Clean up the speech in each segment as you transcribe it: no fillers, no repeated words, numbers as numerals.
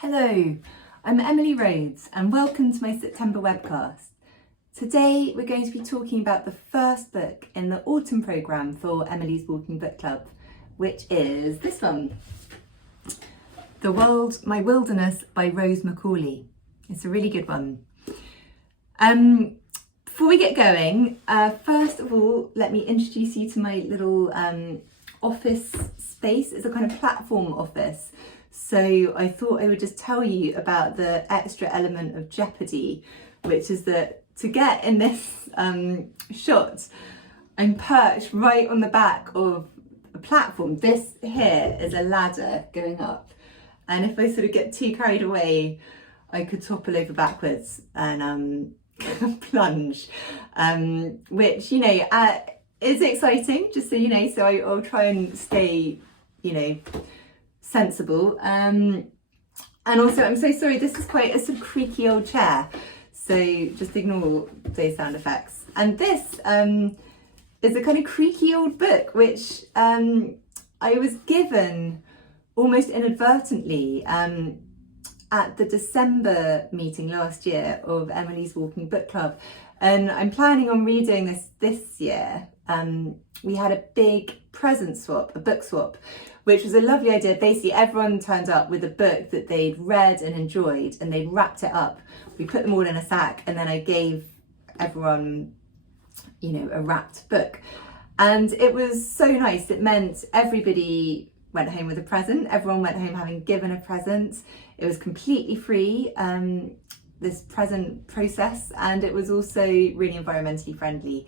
Hello, I'm Emily Rhodes and welcome to my September webcast. Today we're going to be talking about the first book in the autumn programme for Emily's Walking Book Club, which is this one, My Wildness by Rose Macaulay. It's a really good one. Before we get going, first of all, let me introduce you to my little office space. It's a kind of platform office. So I thought I would just tell you about the extra element of jeopardy, which is that to get in this shot, I'm perched right on the back of a platform. This here is a ladder going up. And if I sort of get too carried away, I could topple over backwards and plunge, which, is exciting, just so you know. So I'll try and stay, sensible. And also, I'm so sorry, this is quite a sort of creaky old chair, so just ignore those sound effects. And this is a kind of creaky old book, which I was given almost inadvertently at the December meeting last year of Emily's Walking Book Club. And I'm planning on redoing this year. We had a big present swap, a book swap, which was a lovely idea. Basically, everyone turned up with a book that they'd read and enjoyed, and they'd wrapped it up. We put them all in a sack, and then I gave everyone, a wrapped book. And it was so nice. It meant everybody went home with a present. Everyone went home having given a present. It was completely free, this present process, and it was also really environmentally friendly.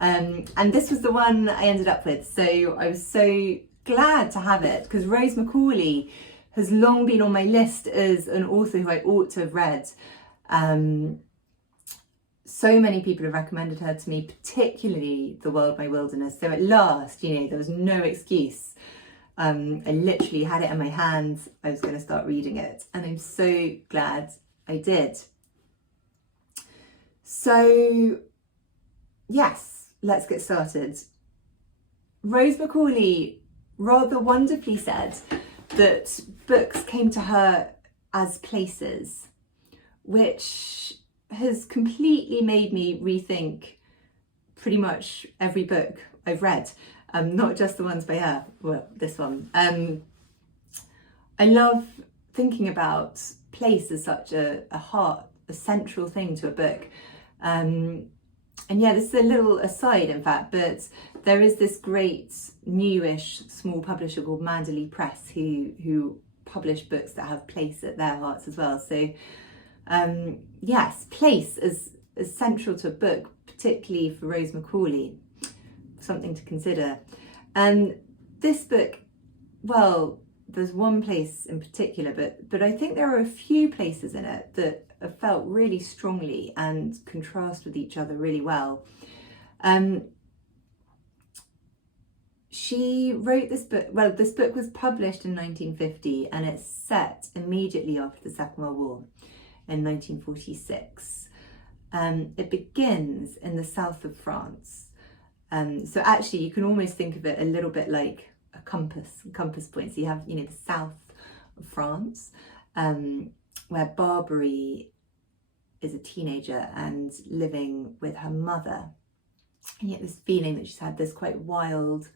And this was the one I ended up with. So I was so glad to have it, because Rose Macaulay has long been on my list as an author who I ought to have read. So many people have recommended her to me, particularly The World, My Wilderness. So at last, there was no excuse. I literally had it in my hands. I was going to start reading it, and I'm so glad I did. So yes, let's get started. Rose Macaulay rather wonderfully said that books came to her as places, which has completely made me rethink pretty much every book I've read, not just the ones by her, well, this one. I love thinking about place as such a central thing to a book. And yeah, this is a little aside, in fact, but there is this great newish small publisher called Manderley Press who publish books that have place at their hearts as well. So yes, place is central to a book, particularly for Rose Macaulay, something to consider. And this book, well, there's one place in particular, but I think there are a few places in it that have felt really strongly and contrast with each other really well. She wrote this book, well, this book was published in 1950, and it's set immediately after the Second World War in 1946. It begins in the south of France. So actually you can almost think of it a little bit like a compass point. So you have, the south of France, where Barbary is a teenager and living with her mother. And yet this feeling that she's had this quite wild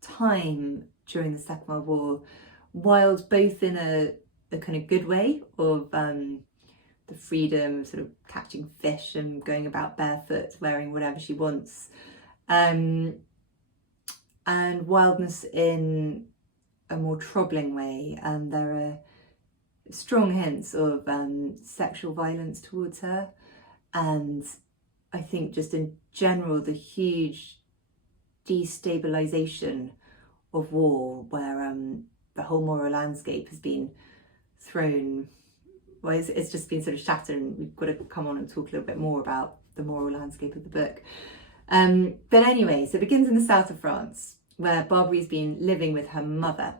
time during the Second World War, wild both in a kind of good way of the freedom of sort of catching fish and going about barefoot, wearing whatever she wants, and wildness in a more troubling way. And there are strong hints of sexual violence towards her, and I think just in general the huge destabilization of war, where the whole moral landscape has been thrown, well, it's just been sort of shattered, and we've got to come on and talk a little bit more about the moral landscape of the book. But anyway, so it begins in the south of France, where Barbary's been living with her mother.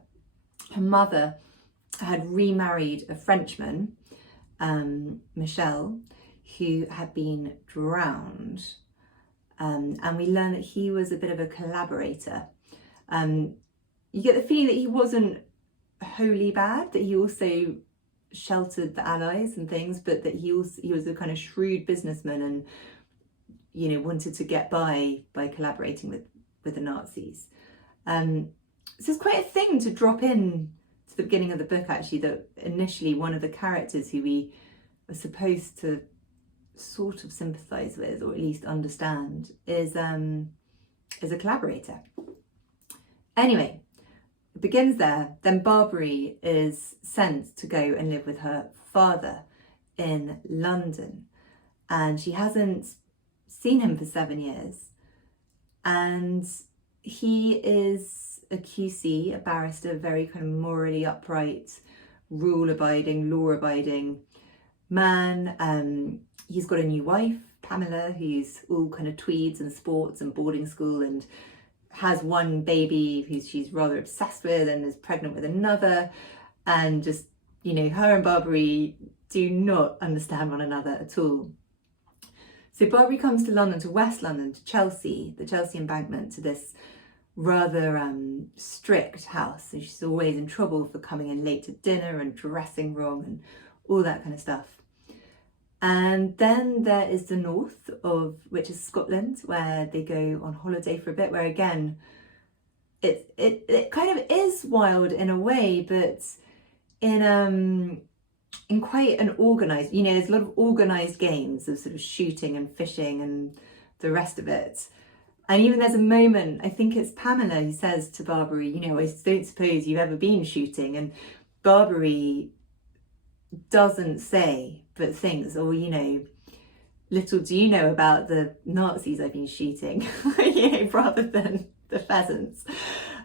Her mother had remarried a Frenchman, Michel, who had been drowned. And we learn that he was a bit of a collaborator. You get the feeling that he wasn't wholly bad, that he also sheltered the Allies and things, but that he was a kind of shrewd businessman and, you know, wanted to get by collaborating with the Nazis. So it's quite a thing to drop in to the beginning of the book, actually, that initially one of the characters who we were supposed to sort of sympathise with, or at least understand, is a collaborator. Anyway, it begins there. Then Barbary is sent to go and live with her father in London, and she hasn't seen him for 7 years, and he is a QC, a barrister, very kind of morally upright, rule-abiding, law-abiding man. He's got a new wife, Pamela, who's all kind of tweeds and sports and boarding school, and has one baby who she's rather obsessed with and is pregnant with another. And just, you know, her and Barbary do not understand one another at all. So Barbary comes to London, to West London, to Chelsea, the Chelsea Embankment, to this rather strict house. So she's always in trouble for coming in late to dinner and dressing wrong and all that kind of stuff. And then there is the north, which is Scotland, where they go on holiday for a bit, where again, it kind of is wild in a way, but in quite an organised, you know, there's a lot of organised games of sort of shooting and fishing and the rest of it. And even there's a moment, I think it's Pamela who says to Barbary, you know, I don't suppose you've ever been shooting. And Barbary doesn't say, but thinks, oh, you know, little do you know about the Nazis I've been shooting, you know, rather than the pheasants.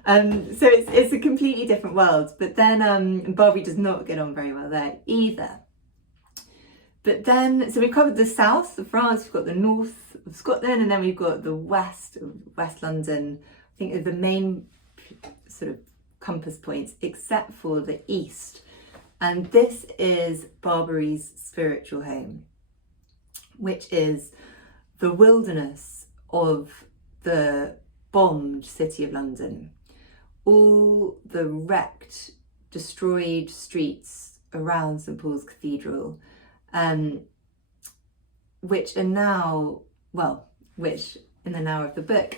So it's a completely different world. But then Barbary does not get on very well there either. But then, so we've covered the south of France, we've got the north of Scotland, and then we've got the west of West London. I think are the main sort of compass points, except for the east. And this is Barbary's spiritual home, which is the wilderness of the bombed city of London. All the wrecked, destroyed streets around St Paul's Cathedral, which are now, which in the now of the book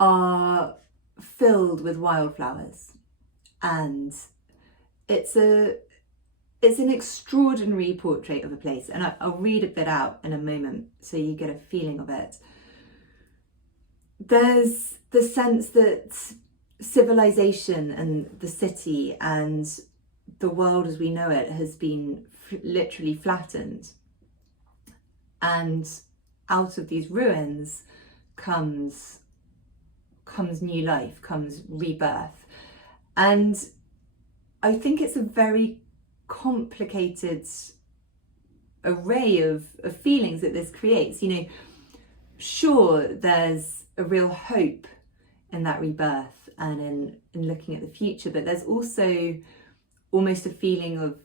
are filled with wildflowers. And it's an extraordinary portrait of a place, and I'll read a bit out in a moment so you get a feeling of it. There's the sense that civilization and the city and the world as we know it has been literally flattened, and out of these ruins comes new life, comes rebirth. And I think it's a very complicated array of feelings that this creates. You know, sure, there's a real hope in that rebirth and in looking at the future, but there's also almost a feeling of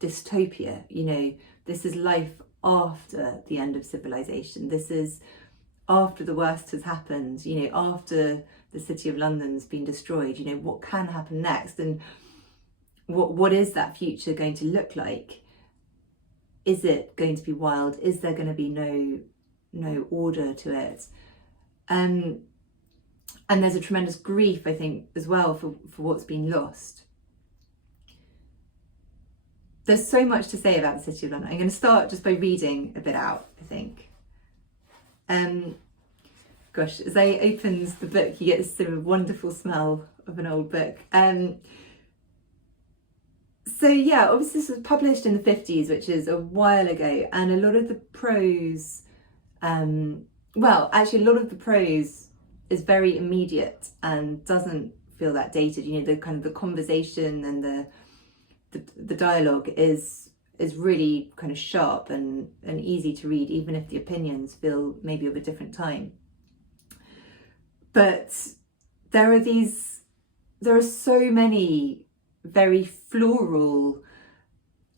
dystopia. You know, this is life after the end of civilization. This is after the worst has happened, you know, after the city of London's been destroyed. You know, what can happen next, and what is that future going to look like? Is it going to be wild? Is there going to be no order to it? And there's a tremendous grief, I think, as well for what's been lost. There's so much to say about the city of London. I'm going to start just by reading a bit out, I think. Gosh, as I opened the book, you get this sort of wonderful smell of an old book. So yeah, obviously this was published in the 50s, which is a while ago, and a lot of the prose, actually a lot of the prose is very immediate and doesn't feel that dated. You know, the kind of the conversation and the dialogue is really kind of sharp and easy to read, even if the opinions feel maybe of a different time. But there are so many very floral,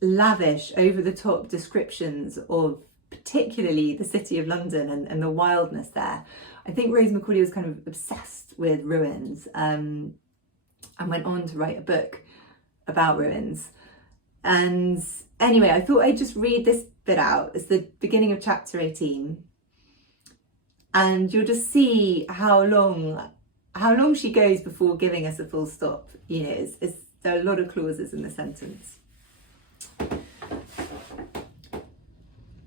lavish, over-the-top descriptions of particularly the city of London and the wildness there. I think Rose Macaulay was kind of obsessed with ruins and went on to write a book about ruins. And anyway, I thought I'd just read this bit out. It's the beginning of chapter 18. And you'll just see how long she goes before giving us a full stop. You know, there are a lot of clauses in the sentence.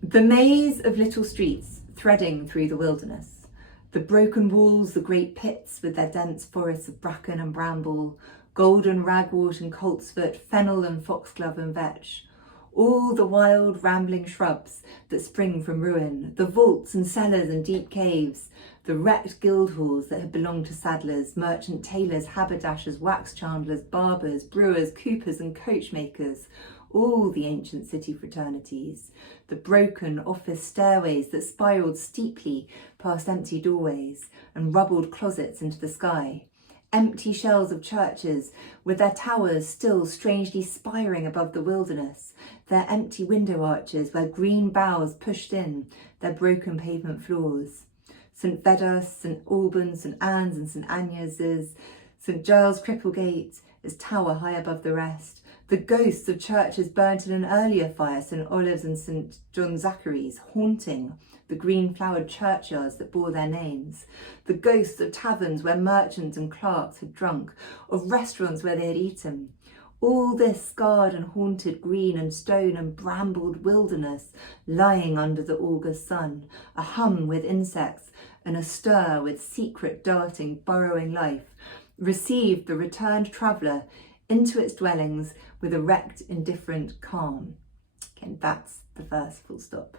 The maze of little streets threading through the wilderness, the broken walls, the great pits with their dense forests of bracken and bramble, golden ragwort and coltsfoot, fennel and foxglove and vetch, all the wild rambling shrubs that spring from ruin, the vaults and cellars and deep caves, the wrecked guild halls that had belonged to saddlers, merchant tailors, haberdashers, wax chandlers, barbers, brewers, coopers and coachmakers, all the ancient city fraternities, the broken office stairways that spiralled steeply past empty doorways and rubbled closets into the sky, empty shells of churches with their towers still strangely spiring above the wilderness, their empty window arches where green boughs pushed in their broken pavement floors, St. Vedas, St. Albans, St. Anne's and St. Agnes's, St. Giles Cripplegate, its tower high above the rest, the ghosts of churches burnt in an earlier fire, St. Olave's and St. John Zachary's, haunting the green-flowered churchyards that bore their names, the ghosts of taverns where merchants and clerks had drunk, of restaurants where they had eaten. All this scarred and haunted green and stone and brambled wilderness lying under the August sun, a hum with insects and astir with secret darting, burrowing life, received the returned traveller into its dwellings with erect, indifferent calm. Again, that's the first full stop.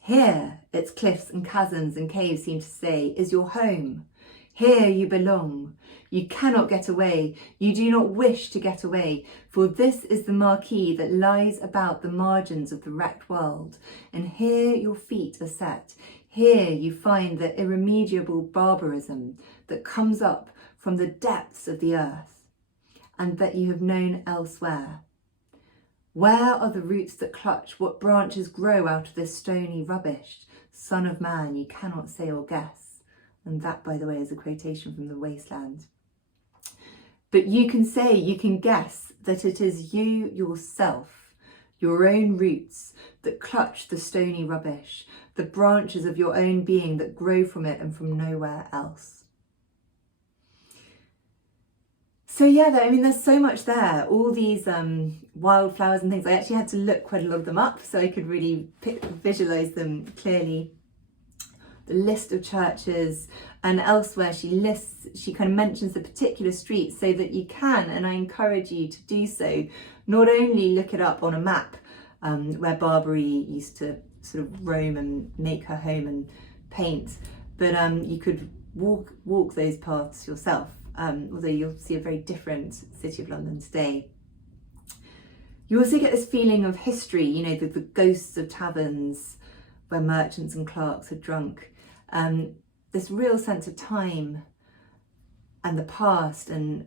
Here, its cliffs and chasms and caves seem to say, is your home. Here you belong. You cannot get away. You do not wish to get away, for this is the marquee that lies about the margins of the wrecked world. And here your feet are set. Here you find the irremediable barbarism that comes up from the depths of the earth, and that you have known elsewhere. Where are the roots that clutch? What branches grow out of this stony rubbish? Son of man, you cannot say or guess. And that, by the way, is a quotation from The Wasteland. But you can say, you can guess that it is you yourself, your own roots that clutch the stony rubbish, the branches of your own being that grow from it and from nowhere else. So yeah, I mean, there's so much there. All these wildflowers and things. I actually had to look quite a lot of them up so I could really visualise them clearly. The list of churches, and elsewhere she kind of mentions the particular streets so that you can, and I encourage you to do so, not only look it up on a map where Barbary used to sort of roam and make her home and paint, but you could walk those paths yourself. Although you'll see a very different City of London today. You also get this feeling of history, you know, the ghosts of taverns where merchants and clerks had drunk. This real sense of time and the past and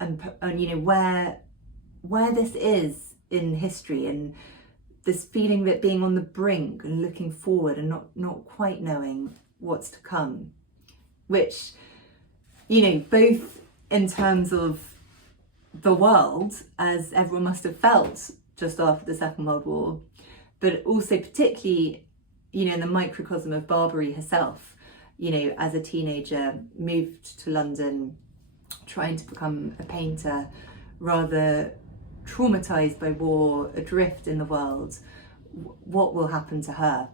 you know, where this is in history, and this feeling of it being on the brink and looking forward and not quite knowing what's to come, which, you know, both in terms of the world, as everyone must have felt just after the Second World War, but also particularly, you know, in the microcosm of Barbary herself, you know, as a teenager, moved to London, trying to become a painter, rather traumatized by war, adrift in the world. What will happen to her?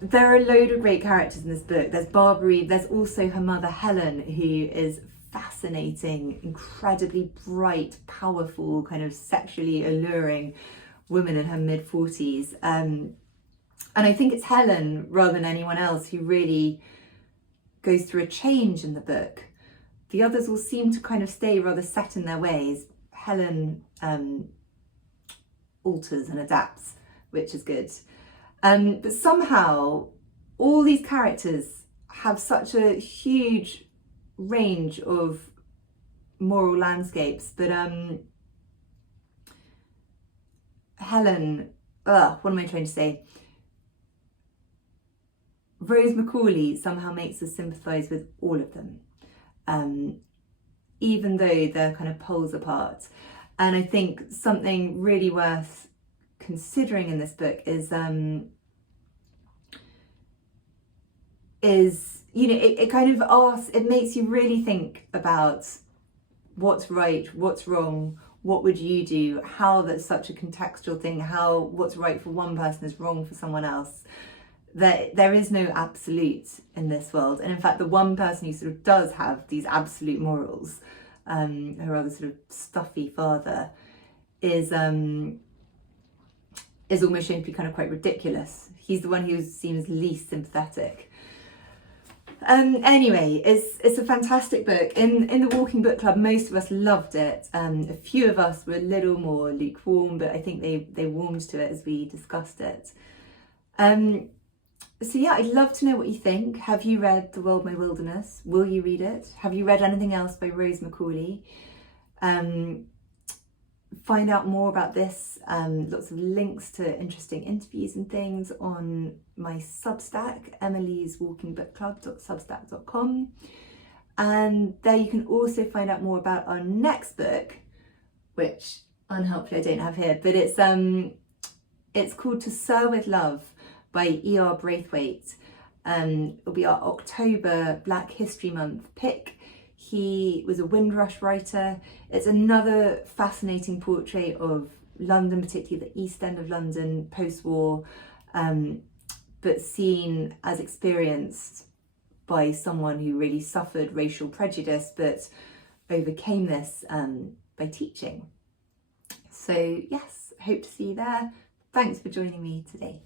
There are a load of great characters in this book. There's Barbary, there's also her mother Helen, who is fascinating, incredibly bright, powerful, kind of sexually alluring woman in her mid-40s. And I think it's Helen, rather than anyone else, who really goes through a change in the book. The others all seem to kind of stay rather set in their ways. Helen alters and adapts, which is good. But somehow all these characters have such a huge range of moral landscapes. But Helen, what am I trying to say? Rose Macaulay somehow makes us sympathise with all of them. even though they're kind of poles apart. And I think something really worth considering in this book is you know, it kind of asks, it makes you really think about what's right, what's wrong, what would you do, how that's such a contextual thing, how what's right for one person is wrong for someone else. There is no absolute in this world, and in fact the one person who sort of does have these absolute morals, her other sort of stuffy father, is almost shown to be kind of quite ridiculous. He's the one who seems least sympathetic. Anyway, it's a fantastic book. In the Walking Book Club, most of us loved it. A few of us were a little more lukewarm, but I think they warmed to it as we discussed it. So yeah, I'd love to know what you think. Have you read The World My Wilderness? Will you read it? Have you read anything else by Rose Macaulay? Find out more about this, lots of links to interesting interviews and things on my Substack, emilyswalkingbookclub.substack.com. And there you can also find out more about our next book, which unhelpfully I don't have here, but it's called To Sir With Love by E.R. Braithwaite. It'll be our October Black History Month pick. He was a Windrush writer. It's another fascinating portrait of London, particularly the East End of London post-war, but seen as experienced by someone who really suffered racial prejudice but overcame this by teaching. So yes, hope to see you there. Thanks for joining me today.